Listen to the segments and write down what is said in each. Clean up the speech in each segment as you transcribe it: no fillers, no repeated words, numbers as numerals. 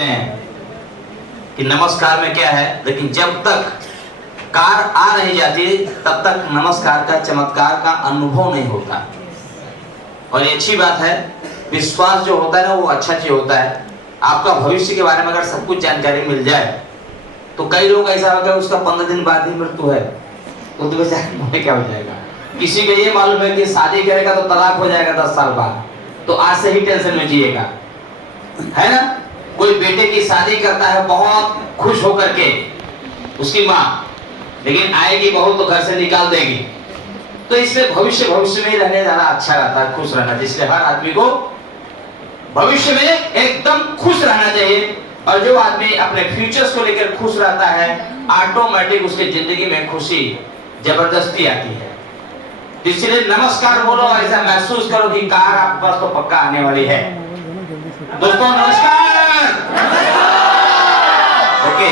हैं कि नमस्कार में क्या है, लेकिन जब तक कार आ नहीं जाती तब तक नमस्कार का चमत्कार का अनुभव नहीं होता। और ये अच्छी बात है, विश्वास जो होता है ना वो अच्छा चीज होता है। आपका भविष्य के बारे में अगर सब कुछ जानकारी मिल जाए तो कई लोग ऐसा होता है उसका 15 दिन बाद ही मृत्यु है तो बेचारे क्या हो जाएगा। किसी को ये मालूम है कि शादी करेगा तो तलाक हो जाएगा 10 साल बाद, तो आज से ही टेंशन में जिएगा, है ना। कोई बेटे की शादी करता है बहुत खुश होकर के उसकी माँ, लेकिन आएगी बहू तो घर से निकाल देगी। तो इसलिए भविष्य में ही रहने जाना अच्छा रहता है, खुश रहना। इसलिए हर आदमी को भविष्य में एकदम खुश रहना चाहिए। और जो आदमी अपने फ्यूचर्स को लेकर खुश रहता है ऑटोमेटिक उसके जिंदगी में खुशी जबरदस्ती आती है। इसलिए नमस्कार बोलो, ऐसा महसूस करो कि कार आपके पास तो पक्का आने वाली है। दोस्तों नमस्कार। ओके,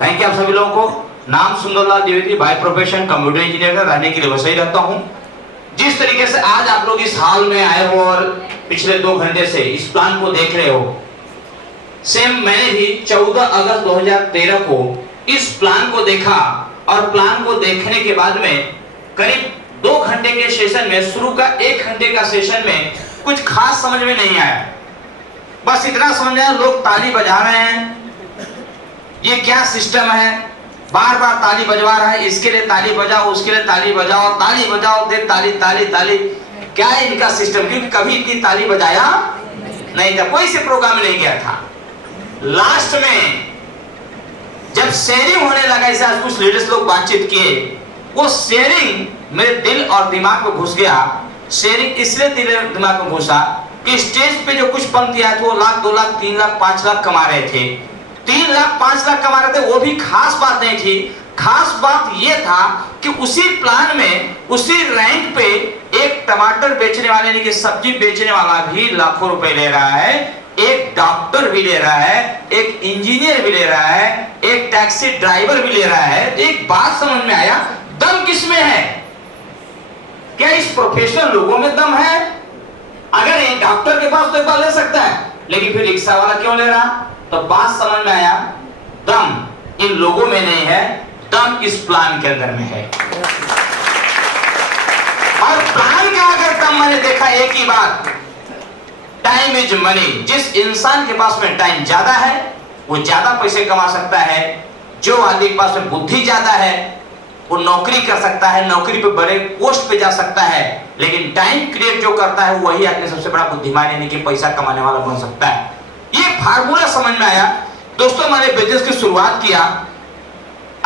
थैंक यू आप सभी लोगों को। नाम Sundarlal Dwivedi, by profession computer engineer का, रहने के लिए वैसे ही रहता हूँ। जिस तरीके से आज आप लोग इस हाल में आए हो और पिछले 2 घंटे से इस प्लान को देख रहे हो, सेम मैंने भी 14 अगस्त 2013 को इस प्लान को देखा। और प्लान को देखने के बाद में करीब 2 घंटे के सेशन में, शुरू का 1 घंटे का सेशन में कुछ खास समझ में नहीं आया। बस इतना समझ आया लोग ताली बजा रहे हैं, ये क्या सिस्टम है, बार बार ताली बजवा रहा है, इसके लिए ताली बजाओ, उसके लिए ताली बजाओ, ताली बजाओ, दे ताली ताली ताली। क्या है इनका सिस्टम, क्योंकि कभी इतनी ताली बजाया नहीं था, कोई से प्रोग्राम नहीं गया था। लास्ट में जब शेयरिंग होने लगा, ऐसे आज कुछ लीडर्स लोग बातचीत किए, वो शेयरिंग मेरे दिल और दिमाग में घुस गया। शेयरिंग इसलिए दिल और दिमाग में घुसा कि स्टेज पे जो कुछ पंक्तियां थी वो 1 लाख 2 लाख 3 लाख 5 लाख कमा रहे थे। 3 लाख 5 लाख कमा रहे थे, वो भी खास बात नहीं थी। खास बात ये था कि उसी प्लान में, उसी रैंक पे एक टमाटर बेचने वाले यानी कि सब्जी बेचने वाला भी लाखों रुपए ले रहा है, एक डॉक्टर भी ले रहा है, एक इंजीनियर भी ले रहा है, एक टैक्सी ड्राइवर भी ले रहा है। एक बात समझ में आया, दम किसमें है? क्या इस प्रोफेशनल लोगों में दम है? अगर एक डॉक्टर के पास तो एक बार ले सकता है, लेकिन फिर रिक्शा वाला क्यों ले रहा? तो बात समझ में आया, दम इन लोगों में नहीं है, दम इस प्लान के अंदर में है। और प्लान का अगर दम मैंने देखा एक ही बात, टाइम इज मनी। जिस इंसान के पास में टाइम ज्यादा है वो ज्यादा पैसे कमा सकता है। जो आदमी के पास में बुद्धि ज्यादा है वो नौकरी कर सकता है, नौकरी पे बड़े पोस्ट पे जा सकता है। लेकिन टाइम क्रिएट जो करता है वही आदमी सबसे बड़ा बुद्धिमान यानी कि पैसा कमाने वाला बन सकता है। ये फार्मूला समझ में आया। दोस्तों मैंने बिजनेस की शुरुआत किया,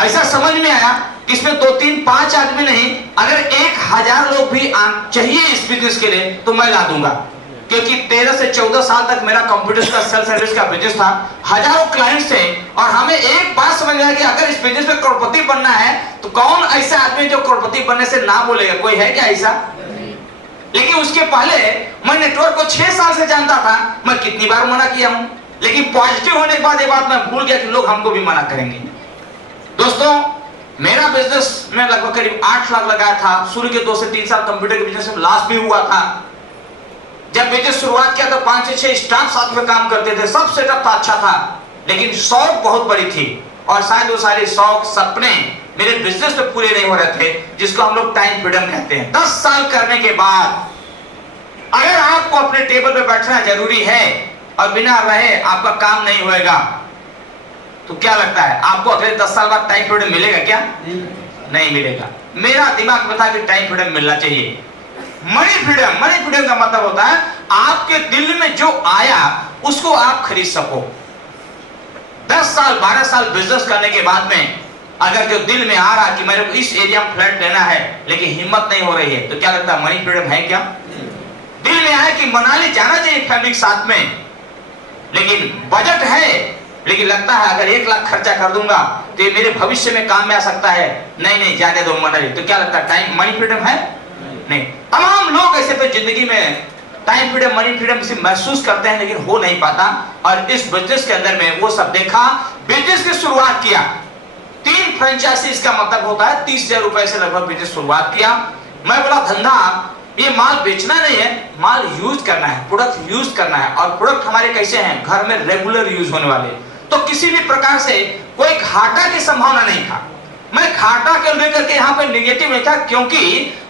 ऐसा समझ में आया कि इसमें 2 3 5 आदमी नहीं, अगर 1000 लोग भी चाहिए इस बिजनेस के लिए तो मैं ला दूंगा। क्योंकि 13 से 14 साल तक मेरा कंप्यूटर का सेल सर्विस का बिजनेस था, हजारों क्लाइंट्स थे। और हमें एक बात समझ में आया कि अगर इस बिजनेस में करोड़पति बनना है तो कौन ऐसा आदमी जो करोड़पति बनने से ना बोलेगा? कोई है क्या ऐसा? लेकिन उसके पहले मैं नेटवर्क को 6 साल से जानता था, मैं कितनी बार मना किया हूं, लेकिन पॉजिटिव होने के बाद ये बात मैं भूल गया कि लोग हमको भी मना करेंगे। दोस्तों मेरा बिजनेस में लगभग करीब 8 लाख लगाया था। शुरू के 2 से 3 साल कंप्यूटर के बिजनेस में लॉस भी हुआ था। जब बिजनेस शुरुआत किया तो 5 से 6 स्टाफ साथ में काम करते थे, सब सेटअप था, अच्छा था, लेकिन शौक बहुत बड़ी थी। और शायद वो सारे शौक सपने मेरे बिजनेस में पूरे नहीं हो रहे थे, जिसको हम लोग टाइम फ्रीडम कहते हैं। 10 साल करने के बाद अगर आपको अपने टेबल पे बैठना जरूरी है और बिना रहे आपका काम नहीं होएगा, तो क्या लगता है आपको अगले 10 साल बाद टाइम फ्रीडम मिलेगा क्या? नहीं मिलेगा। मेरा दिमाग में था कि टाइम फ्रीडम मिलना चाहिए। मनी फ्रीडम का मतलब होता है आपके दिल में जो आया उसको आप खरीद सको। 10 साल 12 साल बिजनेस करने के बाद में अगर जो दिल में आ रहा कि मेरे को इस एरिया में फ्लैट लेना है लेकिन हिम्मत नहीं हो रही है, तो क्या लगता है मनी फ्रीडम है क्या? दिल में आया कि मनाली जाना चाहिए फैमिली के साथ में, लेकिन बजट है, लेकिन लगता है अगर 1 लाख खर्चा कर दूंगा तो ये मेरे भविष्य में काम में आ सकता है, नहीं जाने दो मनाली, तो क्या लगता है टाइम मनी फ्रीडम है? नहीं। तमाम लोग ऐसे तो जिंदगी में टाइम फ्रीडम मनी फ्रीडम से महसूस करते हैं लेकिन हो नहीं पाता। और इस बिजनेस के अंदर में वो सब देखा, बिजनेस की शुरुआत किया। 3 फ्रेंचाइजी इसका मतलब होता है 30,000 रुपए से लगभग बिजनेस शुरुआत किया। मैं बोला धंधा ये माल बेचना नहीं है, माल यूज करना है, प्रोडक्ट यूज करना है। और प्रोडक्ट हमारे कैसे हैं? घर में रेगुलर यूज होने वाले। तो किसी भी प्रकार से कोई घाटा की संभावना नहीं था। मैं घाटा के लेकर के यहाँ पे निगेटिव नहीं था, क्योंकि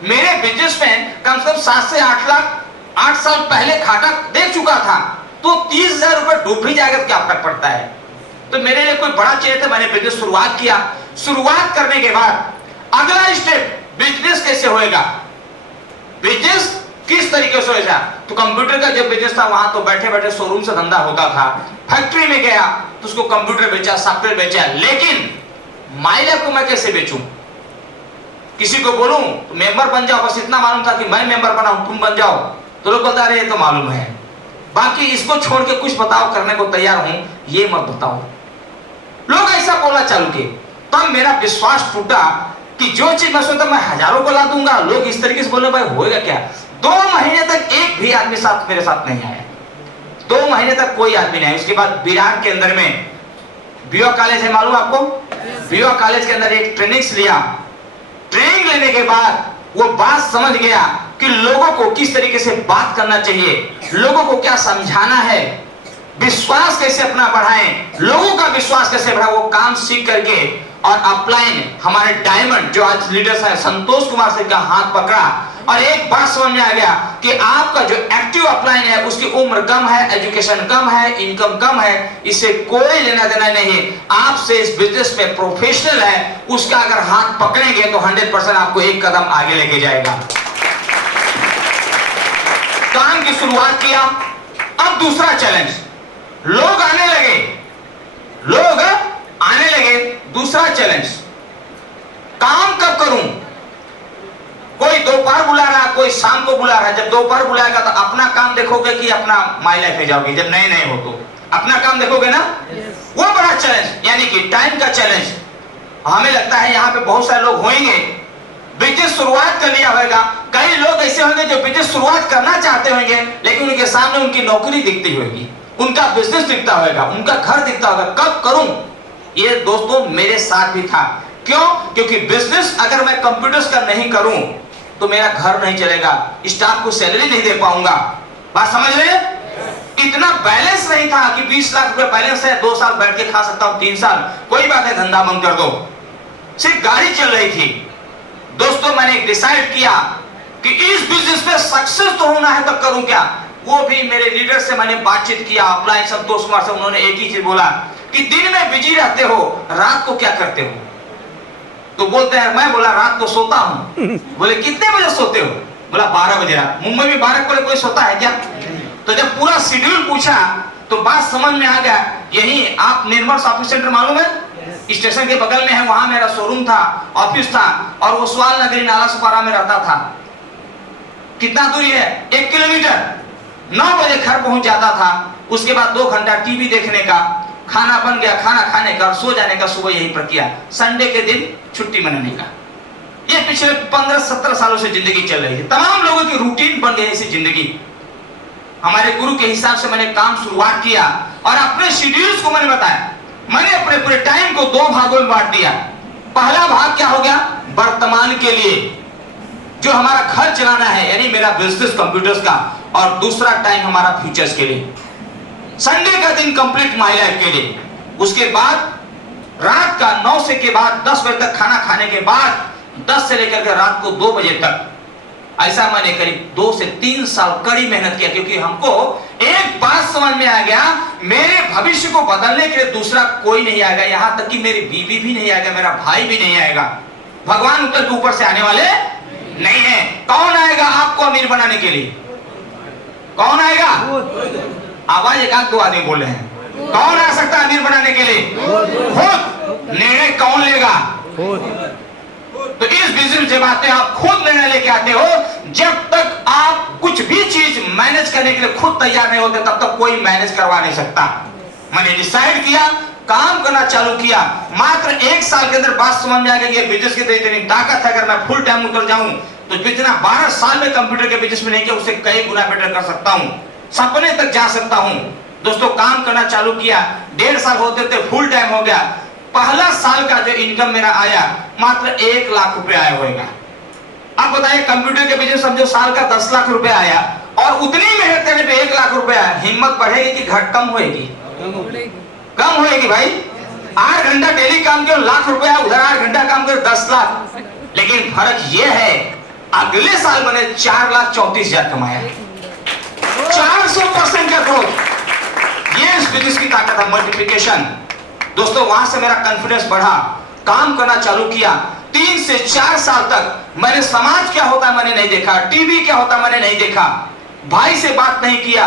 मेरे बिजनेस में कम से कम 7 से 8 लाख 8 साल पहले घाटा देख चुका था। तो 30,000 रुपए डूब भी जाएगा तो क्या फर्क पड़ता है? तो मेरे लिए कोई बड़ा चाहिए था, मैंने बिजनेस शुरुआत किया। शुरुआत करने के बाद अगला स्टेप बिजनेस कैसे होएगा, बिजनेस किस तरीके से होगा। तो कंप्यूटर का जब बिजनेस था वहां तो बैठे बैठे शोरूम से धंधा होता था। फैक्ट्री में गया तो उसको कंप्यूटर बेचा, सॉफ्टवेयर बेचा। लेकिन माइलैब को मैं कैसे बेचूं? किसी को बोलूं तो मेंबर बन जाओ, बस इतना मालूम था कि मैं मेंबर बना हूं, तुम बन जाओ। तो लोग बोलते रहे तो मालूम है, बाकी इसको छोड़ के कुछ बताओ, करने को तैयार हूं, ये मत बताओ। लोग ऐसा बोला चालू किए। तब मेरा विश्वास टूटा कि जो चीज मैं सोचता मैं हजारों को ला दूंगा, लोग इस तरीके से बोले भाई होएगा क्या। 2 महीने तक एक भी आदमी साथ मेरे साथ नहीं आया। 2 महीने तक कोई आदमी नहीं। उसके बाद विराट के अंदर में बीओ कॉलेज है, मालूम आपको? बीओ कॉलेज के अंदर एक ट्रेनिंग लिया। ट्रेनिंग लेने के बाद वो बात समझ गया कि लोगों को किस तरीके से बात करना चाहिए, लोगों को क्या समझाना है, विश्वास कैसे अपना बढ़ाएं, लोगों का विश्वास कैसे बढ़ाएं। वो काम सीख करके और अपलाइन हमारे डायमंड जो आज लीडर्स हैं, संतोष कुमार से का हाथ पकड़ा और एक बात समझ में आ गया कि आपका जो एक्टिव अपलाइन है उसकी उम्र कम है, एजुकेशन कम है, इनकम कम है, इससे कोई लेना देना नहीं। आपसे इस बिजनेस में प्रोफेशनल है, उसका अगर हाथ पकड़ेंगे तो 100% आपको एक कदम आगे लेके जाएगा। काम की शुरुआत किया। अब दूसरा चैलेंज, लोग आने लगे, लोग आने लगे। दूसरा चैलेंज, काम कब करूं? कोई दोपहर बुला रहा, कोई शाम को बुला रहा है। जब दोपहर बुलाएगा तो अपना काम देखोगे कि अपना माई लाइफ में जाओगे? जब नए नए हो तो अपना काम देखोगे ना। वो बड़ा चैलेंज, यानी कि टाइम का चैलेंज। हमें लगता है यहाँ पे बहुत सारे लोग होंगे बिजनेस शुरुआत कर लिया होगा। कई लोग ऐसे होंगे जो बिजनेस शुरुआत करना चाहते होंगे, लेकिन उनके सामने उनकी नौकरी दिखती होगी, उनका बिजनेस दिखता होगा, उनका घर दिखता होगा, कब करूं? ये दोस्तों मेरे साथ भी था। क्यों? क्योंकि बिजनेस अगर मैं कंप्यूटर्स का नहीं करूं तो मेरा घर नहीं चलेगा, स्टाफ को सैलरी नहीं दे पाऊंगा। बात समझ रहे हैं? इतना बैलेंस नहीं था कि 20 लाख रुपए बैलेंस है, 2 साल बैठ के खा सकता हूं, 3 साल कोई बात नहीं, धंधा बंद कर दो। सिर्फ गाड़ी चल रही थी। दोस्तों मैंने डिसाइड किया कि इस बिजनेस में सक्सेस तो होना है, तब करूं क्या। वो भी मेरे लीडर से मैंने बातचीत किया, अपलाइन संतोष कुमार से। उन्होंने एक ही चीज बोला कि दिन में बिजी रहते हो, रात को क्या करते हो? तो बोलते हैं, मैं बोला रात को सोता हूं। बोले कितने बजे सोते हो? बोला 12 बजे रात। मुंबई में 12 बजे कोई सोता है क्या? तो जब पूरा शेड्यूल पूछा तो बात समझ में आ गया। यही आप निर्मल शॉपिंग सेंटर मालूम है, स्टेशन के बगल में है, वहां मेरा शोरूम था, ऑफिस था, और वो स्वाल नगरी नाला सुपारा में रहता था। कितना दूरी है? 1 किलोमीटर। 9 बजे घर पहुंच जाता था। उसके बाद 2 घंटा टीवी देखने का, खाना बन गया, खाना खाने का, सो जाने का, सुबह यही प्रक्रिया, संडे के दिन छुट्टी मनाने का। ये पिछले 15-17 सालों से जिंदगी चल रही है। तमाम लोगों की रूटीन बन गई ऐसी जिंदगी। हमारे गुरु के हिसाब से मैंने काम शुरुआत किया और अपने शेड्यूल्स को मैंने बताया। मैंने अपने पूरे टाइम को 2 भागों में बांट दिया। पहला भाग क्या हो गया? वर्तमान के लिए, जो हमारा घर चलाना है, यानी मेरा बिजनेस कंप्यूटर्स का, और दूसरा टाइम हमारा फ्यूचर्स के लिए। संडे का दिन कंप्लीट माई लाइफ के लिए। उसके बाद रात का 9 से के बाद 10 बजे तक खाना खाने के बाद 10 से लेकर के रात को 2 बजे तक, ऐसा मैंने करीब 2 से 3 साल कड़ी मेहनत किया। क्योंकि हमको एक बात समझ में आ गया, मेरे भविष्य को बदलने के लिए दूसरा कोई नहीं आएगा, यहां तक कि मेरी बीवी भी नहीं आएगा, मेरा भाई भी नहीं आएगा। भगवान उतर के ऊपर से आने वाले नहीं है। कौन आएगा आपको अमीर बनाने के लिए? कौन आएगा? आवाज एक आध 2 आदमी बोल रहे हैं। कौन आ सकता है अमीर बनाने के लिए? खुद। निर्णय कौन लेगा? तो इस बिजनेस जब आते हैं, आप खुद निर्णय लेके आते हो। जब तक आप कुछ भी चीज मैनेज करने के लिए खुद तैयार नहीं होते, तब तक कोई मैनेज करवा नहीं सकता। मैंने डिसाइड किया, काम करना चालू किया। मात्र 1 साल के अंदर बात समझ में आ गई, ये बिजनेस की इतनी ताकत है, अगर मैं फुल टाइम उतर जाऊं तो जितना 12 साल में कंप्यूटर के बिजनेस में नहीं किया, उससे कई गुना बेटर कर सकता हूं, सपने तक जा सकता हूं। दोस्तों काम करना चालू किया, 1.5 साल होते थे फुल टाइम हो गया। पहला साल का जो इनकम मेरा आया मात्र 1 लाख रुपए आया होगा। आप बताइए कंप्यूटर के बिजनेस समझो साल का 10 लाख रुपए आया और उतनी मेहनत करने पे 1 लाख रुपए आया, हिम्मत बढ़ेगी कि घट कम होएगी? कम होएगी भाई। 8 घंटा डेली काम किया, लाख रुपया, उधर 8 घंटा काम कर 10 लाख। लेकिन फर्क यह है अगले साल मैंने 4,34,000 कमाया, 400% का ग्रोथ। ये इस बिजनेस की ताकत है, मल्टीप्लिकेशन। दोस्तों वहां से मेरा कॉन्फिडेंस बढ़ा, काम करना चालू किया। 3 से 4 साल तक मैंने समाज क्या होता है मैंने नहीं देखा, टीवी क्या होता है मैंने नहीं देखा, भाई से बात नहीं किया,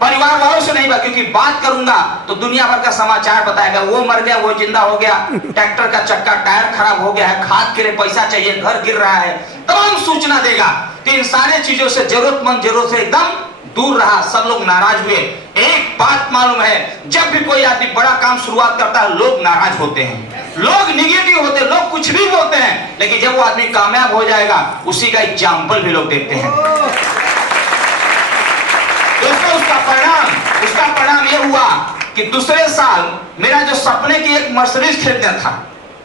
परिवार वालों से नहीं बात, क्योंकि बात करूंगा तो दुनिया भर का समाचार बताएगा, वो मर गया, वो जिंदा हो गया, ट्रैक्टर का चक्का टायर खराब हो गया है, खाद के लिए पैसा चाहिए, घर गिर रहा है, तमाम सूचना देगा। तो इन सारे चीजों से जरूरतमंद जरूरत से एकदम दूर रहा। सब लोग नाराज हुए। एक बात मालूम है, जब भी कोई आदमी बड़ा काम शुरुआत करता है लोग नाराज होते हैं, लोग निगेटिव होते हैं, लोग कुछ भी बोलते हैं, लेकिन जब वो आदमी कामयाब हो जाएगा उसी का एग्जाम्पल भी लोग देखते हैं। दोस्तों उसका परिणाम यह हुआ कि दूसरे साल मेरा जो सपने की एक मर्सिडीज खरीदना था,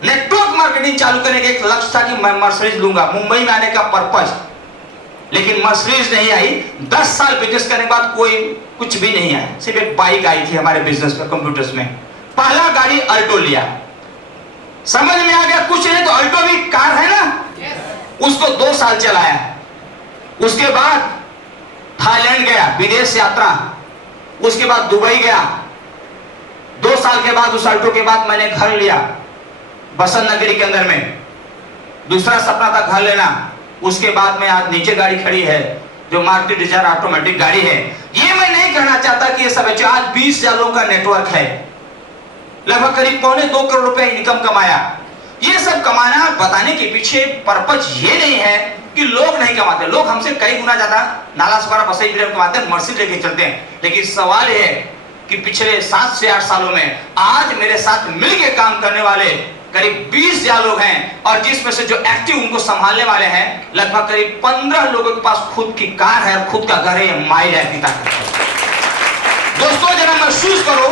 नेटवर्क मार्केटिंग चालू करने का एक लक्ष्य था कि मैं मर्सिडीज लूंगा, मुंबई में आने का पर्पज, लेकिन मर्सिडीज नहीं आई। 10 साल बिजनेस करने के बाद कोई कुछ भी नहीं आया, सिर्फ एक बाइक आई थी हमारे बिजनेस में, कंप्यूटर्स में। पहला गाड़ी अल्टो लिया, समझ में आ गया कुछ नहीं तो अल्टो भी कार है ना, उसको 2 साल चलाया। उसके बाद थाईलैंड गया, विदेश यात्रा, उसके बाद दुबई गया। 2 साल के बाद उस अल्टो के बाद मैंने घर लिया बसंत नगरी के अंदर में। दूसरा सपना था घर लेना। उसके बाद में आज नीचे गाड़ी खड़ी है जो मारुति डिजायर ऑटोमेटिक गाड़ी है। ये मैं नहीं कहना चाहता कि ये सब है, आज 20,000 लोगों का नेटवर्क है, लगभग करीब 2.25 करोड़ रुपए इनकम कमाया। ये सब कमाना बताने के पीछे पर्पज ये नहीं है कि लोग नहीं कमाते, लोग हमसे कई गुना ज्यादा नाला सवारा बसई कमाते हैं, मर्सिडीज लेके चलते हैं। लेकिन सवाल ये है कि पिछले 7 से 8 सालों में आज मेरे साथ मिलके काम करने वाले करीब 20,000 लोग हैं, और जिसमें से जो एक्टिव उनको संभालने वाले हैं लगभग करीब 15 लोगों के पास खुद की कार है, खुद का घर है। माई लाइफ की ताकत। दोस्तों जरा महसूस करो,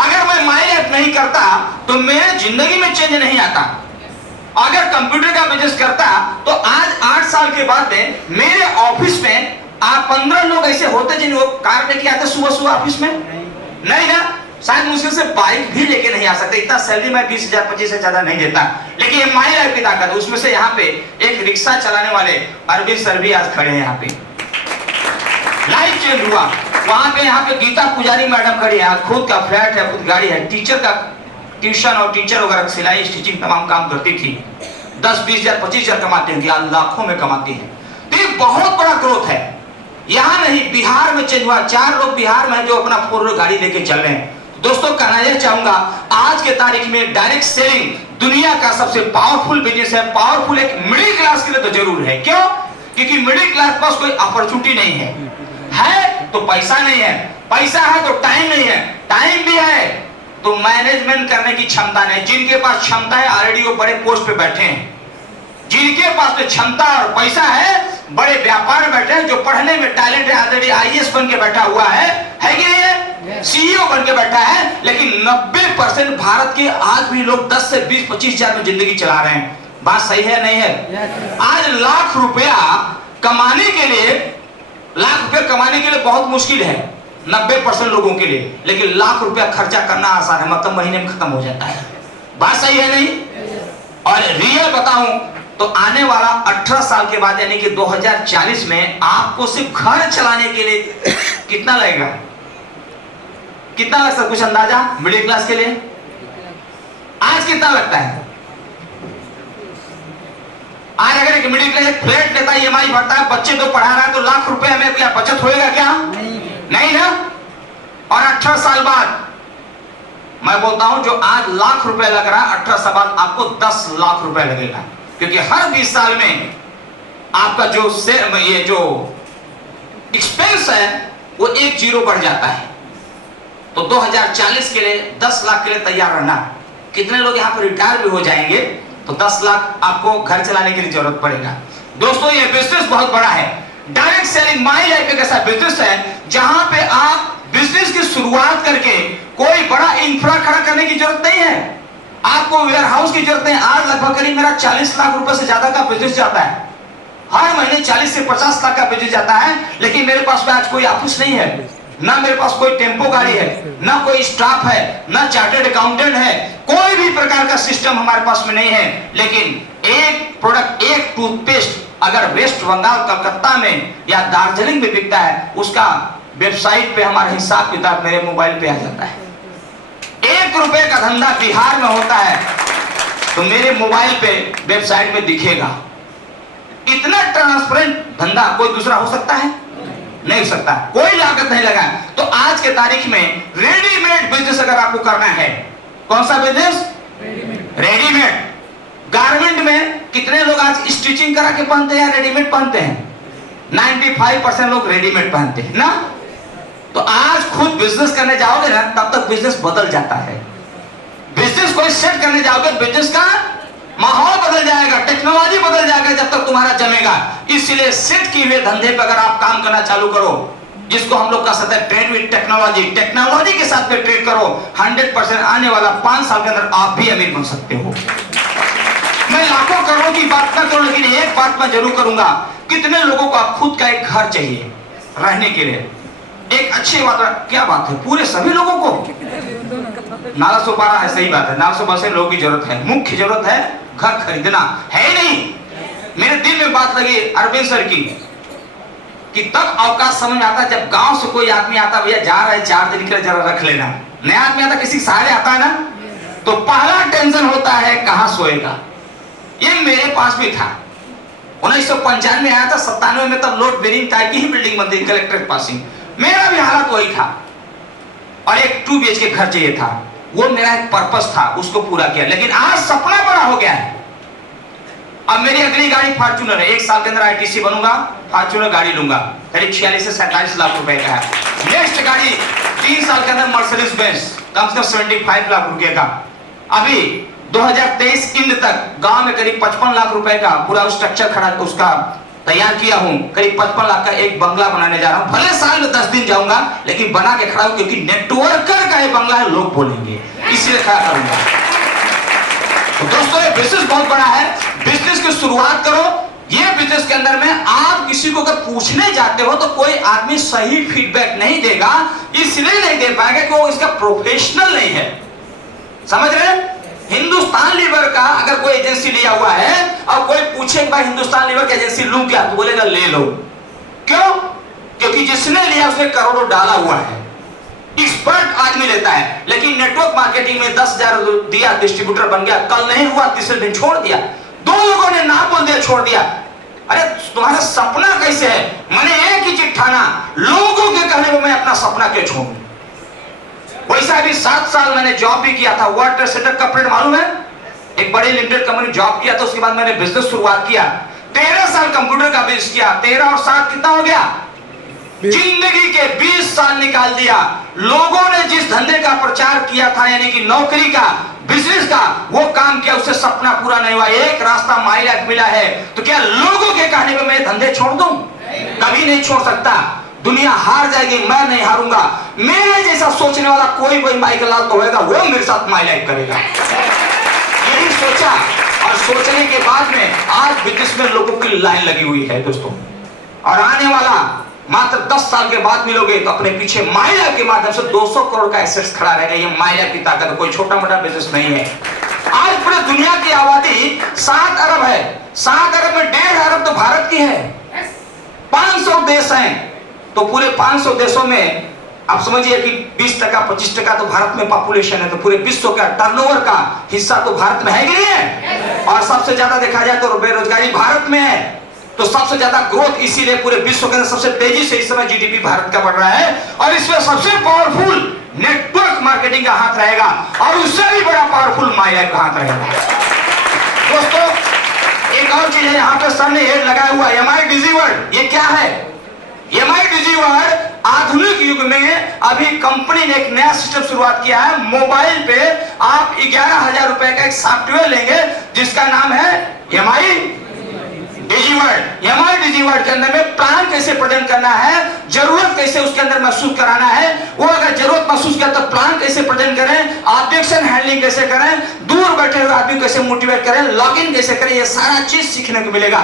अगर मैं माई लाइफ नहीं करता तो मेरे जिंदगी में चेंज नहीं आता। अगर कंप्यूटर का बिजनेस करता तो आज 8 साल के बाद मेरे ऑफिस में आप 15 लोग ऐसे होते जिन्हें वो कार लेके आते सुबह सुबह ऑफिस में, नहीं ना, शायद मुश्किल से बाइक भी लेके नहीं आ सकते। इतना सैलरी मैं 20,000 25 से ज्यादा नहीं देता, लेकिन ये माई लाइफ की ताकत है। उसमें से यहाँ पे एक रिक्शा चलाने वाले अरविंद सर भी आज खड़े हैं यहाँ पे, लाइफ चेंज हुआ। वहां पे यहाँ पे गीता पुजारी मैडम खड़ी है, खुद का फ्लैट है, खुद गाड़ी है, टीचर का ट्यूशन और टीचर वगैरह सिलाई स्टिचिंग तमाम काम करती थी। 10-20,000 25,000 कमाते हैं, लाखों में कमाती है। तो ये बहुत बड़ा ग्रोथ है। यहाँ नहीं, बिहार में चेंज हुआ। 4 लोग बिहार में जो अपना 4 व्हीलर गाड़ी लेके चल रहे हैं। दोस्तों कहना यह चाहूंगा, आज के तारीख में डायरेक्ट सेलिंग दुनिया का सबसे पावरफुल बिजनेस है। पावरफुल एक मिडिल क्लास के लिए तो जरूर है। क्यों? क्योंकि मिडिल क्लास पास कोई अपॉर्चुनिटी नहीं है तो पैसा नहीं है, पैसा है तो टाइम नहीं है, टाइम भी है तो मैनेजमेंट करने की क्षमता नहीं। जिनके पास क्षमता है ऑलरेडी वो बड़े पोस्ट पे बैठे हैं, जिनके पास तो क्षमता और पैसा है बड़े व्यापार में बैठे हैं। जो पढ़ने में टैलेंट है ऑलरेडी IAS बन के बैठा हुआ है कि नहीं है, CEO बन के बैठा है। लेकिन 90% भारत के आज भी लोग 10 से 20-25 हजार में जिंदगी चला रहे हैं। बात सही है नहीं है? आज लाख रुपया कमाने के लिए बहुत मुश्किल है 90% लोगों के लिए, लेकिन लाख रुपया खर्चा करना आसान है, मतलब महीने में खत्म हो जाता है। बात सही है नहीं? और रियल बताऊं तो आने वाला 18 साल के बाद यानी कि 2040 में आपको सिर्फ घर चलाने के लिए कितना लगेगा? कितना लग सकता, कुछ अंदाजा मिडिल क्लास के लिए? आज कितना लगता है? आज अगर एक मिडिल क्लास फ्लैट लेता है, EMI भरता है, बच्चे तो पढ़ा रहा है, तो लाख रुपए में क्या बचत होएगा क्या? नहीं ना। और 18 साल बाद मैं बोलता हूं जो आज लाख रुपए लग रहा है 18 साल बाद आपको 10 लाख रुपए लगेगा, क्योंकि हर 20 साल में आपका जो एक्सपेंस है वो 1 जीरो बढ़ जाता है। तो 2040 के लिए 10 लाख के लिए तैयार रहना। कितने लोग यहाँ पर रिटायर भी हो जाएंगे तो 10 लाख आपको घर चलाने के लिए जरूरत पड़ेगा। दोस्तों ये बिजनेस बहुत बड़ा है। डायरेक्ट सेलिंग माई लाइफ एक ऐसा बिजनेस है जहां पे आप बिजनेस की शुरुआत करके कोई बड़ा इंफ्रा खड़ा करने की जरूरत नहीं है, आपको वेयर हाउस की जरूरत नहीं। आज लगभग करीब मेरा 40 लाख रुपए से ज्यादा का बिजनेस जाता है। हर महीने 40 से 50 लाख का बिजनेस जाता है, लेकिन मेरे पास में आज कोई ऑफिस नहीं है, ना मेरे पास कोई टेम्पो गाड़ी है, ना कोई स्टाफ है, ना चार्टर्ड अकाउंटेंट है, कोई भी प्रकार का सिस्टम हमारे पास में नहीं है। लेकिन एक प्रोडक्ट, एक टूथपेस्ट अगर वेस्ट बंगाल कलकत्ता में या दार्जिलिंग में बिकता है, उसका वेबसाइट पे हमारा हिसाब किताब मेरे मोबाइल पे आ जाता है। 1 रुपए का धंधा बिहार में होता है तो मेरे मोबाइल पे वेबसाइट में दिखेगा। इतना ट्रांसपेरेंट धंधा कोई दूसरा हो सकता है? नहीं हो सकता, कोई लागत नहीं लगा। तो आज के तारीख में रेडीमेड बिजनेस अगर आपको करना है, कौन सा बिजनेस? रेडीमेड। गारमेंट में कितने लोग आज स्टिचिंग करा के पहनते हैं या रेडीमेड पहनते हैं? 95% लोग रेडीमेड पहनते हैं ना। तो आज खुद बिजनेस करने जाओगे ना, तब तक बिजनेस बदल जाता है। बिजनेस कोई सेट करने जाओगे, बिजनेस का माहौल बदल जाएगा, टेक्नोलॉजी बदल जाएगा जब तक तुम्हारा जमेगा। इसलिए सेट किए हुए धंधे पर अगर आप काम करना चालू करो, जिसको हम लोग कह सकते हैं ट्रेड विद टेक्नोलॉजी, टेक्नोलॉजी के साथ में ट्रेड करो, 100% आने वाला 5 साल के अंदर आप भी अमीर बन सकते हो। मैं लाखों करोड़ों की बात ना करूं, लेकिन एक बात मैं जरूर करूंगा, कितने लोगों को खुद का एक घर चाहिए रहने के लिए? एक अच्छी बात, क्या बात है, पूरे सभी लोगों को 912 है, सही बात है, 912 लोगों की जरूरत है। मुख्य जरूरत है घर खरीदना, है ही नहीं। मेरे दिल में बात लगी अरविंद सर की कि तब अवकाश समझ में आता जब गांव से कोई आदमी आता, भैया जा रहा है 4 दिन के लिए, जरा रख लेना। नया आदमी आता, किसी सहारे आता है ना, तो पहला टेंशन होता है कहां सोएगा। ये मेरे पास भी था, 1995 में आया था, 97 में तब लोड बेरिंग टाइप की ही बिल्डिंग बनती थी, कलेक्ट्रेट पासिंग। मेरा भी हालत वही था और एक 2 BHK घर चाहिए था। वो मेरा एक पर्पस था, उसको पूरा किया। लेकिन आज सपना बड़ा हो गया है। अब मेरी अगली गाड़ी फॉर्च्यूनर है, 1 साल के अंदर ITC बनूंगा, फॉर्च्यूनर गाड़ी लूंगा, करीब 46 से 47 लाख रुपए का है। नेक्स्ट गाड़ी 3 साल के अंदर मर्सिडीज बेंज, कम से कम 75 लाख रुपए का। अभी 2023 इंड तक गांव में करीब 55 लाख रुपए का पूरा स्ट्रक्चर खड़ा उसका तैयार किया हूं। करीब 55 लाख का एक बंगला बनाने जा रहा हूं। भले साल में 10 दिन जाऊंगा, लेकिन बना के खड़ा हूं, क्योंकि नेटवर्कर का ये बंगला है, लोग बोलेंगे, इसलिए खड़ा करूंगा। तो दोस्तों, ये बिजनेस बहुत बड़ा है। बिजनेस की शुरुआत करो। ये बिजनेस के अंदर में आप किसी को अगर पूछने जाते हो तो कोई आदमी सही फीडबैक नहीं देगा, इसलिए नहीं दे पाएगा कि वो इसका प्रोफेशनल नहीं है। समझ रहे हैं? हिंदुस्तान लीवर का अगर कोई एजेंसी लिया हुआ है और कोई पूछे भाई हिंदुस्तान लीवर की एजेंसी लूं क्या, तो बोलेगा ले लो। क्यों? क्योंकि जिसने लिया उसने करोड़ों डाला हुआ है, एक्सपर्ट आदमी लेता है। लेकिन नेटवर्क मार्केटिंग में 10,000 दिया, डिस्ट्रीब्यूटर बन गया, कल नहीं हुआ, तीसरे दिन छोड़ दिया। 2 लोगों ने ना बोल दिया, छोड़ दिया। अरे तुम्हारा सपना कैसे है? मैंने एक ही चीज ठाना, लोगों के कहने पर मैं अपना सपना क्यों छोड़ूं। वैसा अभी 7 साल मैंने जॉब भी किया था। वर्ल्ड ट्रेड सेंटर का पीरियड मालूम है? एक बड़ी लिमिटेड कंपनी जॉब किया था, उसके बाद मैंने बिजनेस शुरुआत किया। 13 साल कंप्यूटर का बिजनेस किया। 13 और 7 कितना हो गया? जिंदगी के 20 साल निकाल दिया। लोगों ने जिस धंधे का प्रचार किया था, यानी कि नौकरी का, बिजनेस का, वो काम किया, उससे सपना पूरा नहीं हुआ। एक रास्ता माई लाइफ मिला है, तो क्या लोगों के कहने पे मैं धंधे छोड़ दूं? कभी नहीं छोड़ सकता। दुनिया हार जाएगी, मैं नहीं हारूंगा। मेरे जैसा सोचने वाला कोई माइकल लाल तो होगा, वो मेरे साथ माई लाइफ करेगा। यही सोचा और सोचने के बाद में आज बिजनेस में लोगों की लाइन लगी हुई है दोस्तों। और आने वाला मात्र 10 साल के बाद मिलोगे तो अपने पीछे माई लाइफ के माध्यम से 200 करोड़ का एसेट्स खड़ा रहेगा। ये माई लाइफ की ताकत, कोई छोटा मोटा बिजनेस नहीं है। आज पूरे दुनिया की आबादी 7 अरब है। 7 अरब में 1.5 अरब तो भारत की है। 500 देश हैं, तो पूरे 500 देशों में आप समझिए कि 20%, 25% तो भारत में पॉपुलेशन है, तो पूरे विश्व का टर्नओवर का हिस्सा तो भारत में है कि नहीं है? और सबसे ज्यादा देखा जाए तो बेरोजगारी भारत में है, तो सबसे ज्यादा ग्रोथ इसीलिए पूरे विश्व के अंदर सबसे तेजी से इस समय GDP भारत का बढ़ रहा है। और इसमें सबसे पावरफुल नेटवर्क मार्केटिंग का हाथ रहेगा, और उससे भी बड़ा पावरफुल माई लाइफ का हाथ रहेगा। दोस्तों, एक और चीज है, यहाँ पे सामने हेड लगाया हुआ MI डिजीवर्ल्ड। ये क्या है? MI डिजीवर्ल्ड आधुनिक युग में अभी कंपनी ने एक नया सिस्टम शुरुआत किया है। मोबाइल पे आप 11,000 रुपए का एक सॉफ्टवेयर लेंगे जिसका नाम है MI डिजीवर्ल्ड। MI डिजीवर्ल्ड के अंदर में प्लान कैसे प्रेजेंट करना है, जरूरत कैसे उसके अंदर महसूस कराना है, वो अगर जरूरत महसूस किया तो प्लान कैसे प्रेजेंट करें, ऑब्जेक्शन हैंडलिंग कैसे करें, दूर बैठे हुए आदमी कैसे मोटिवेट करें, लॉगिन कैसे करें, ये सारा चीज सीखने को मिलेगा।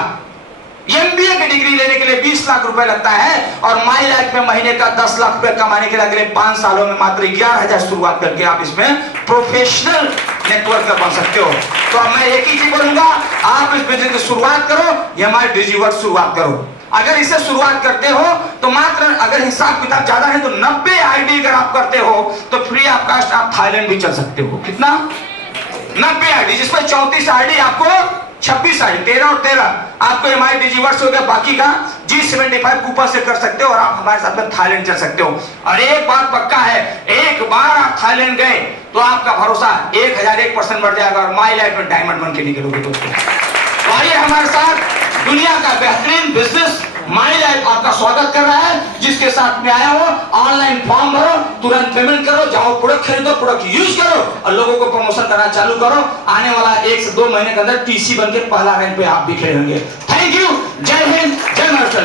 एमबीए की डिग्री लेने के लिए 20 लाख रुपए लगता है और माई लाइफ में महीने का 10 लाख रुपए कमाने के लिए अगले 5 सालों में मात्र 11,000 शुरुआत करके आप इसमें प्रोफेशनल नेटवर्कर बन सकते हो। तो मैं एक ही चीज बोलूंगा, आप इस बिजनेस की शुरुआत करो, ये हमारे डिजिवर्क्स शुरुआत करो। अगर इसे शुरुआत करते हो तो मात्र, अगर हिसाब किताब ज्यादा है तो 90 आईडी अगर आप करते हो तो फ्री ऑफ कास्ट आप थाईलैंड भी चल सकते हो। कितना? 90 आईडी, जिसमें 34 आईडी आपको 26 आईडी 13 और 13 आपको एमआई डिजिवर्क्स हो गया, बाकी का G75 कूपन से कर सकते हो और आप हमारे साथ में थाईलैंड चल सकते हो। और एक बात पक्का है, एक बार आप थाईलैंड गए तो आपका भरोसा 1001% बढ़ जाएगा और माई लाइफ में डायमंड बन के निकलोगे दोस्तों। तो आइए हमारे साथ, दुनिया का बेहतरीन बिजनेस माई लाइफ आपका स्वागत कर रहा है, जिसके साथ में आया हो। ऑनलाइन फॉर्म भरो, तुरंत पेमेंट करो, जाओ प्रोडक्ट खरीदो, प्रोडक्ट यूज करो और लोगों को प्रमोशन करना चालू करो। आने वाला 1 से 2 महीने के अंदर टीसी बन के पहला रैंक पे आप भी खड़े होंगे। Thank you. जय हिंद, जय महाराष्ट्र।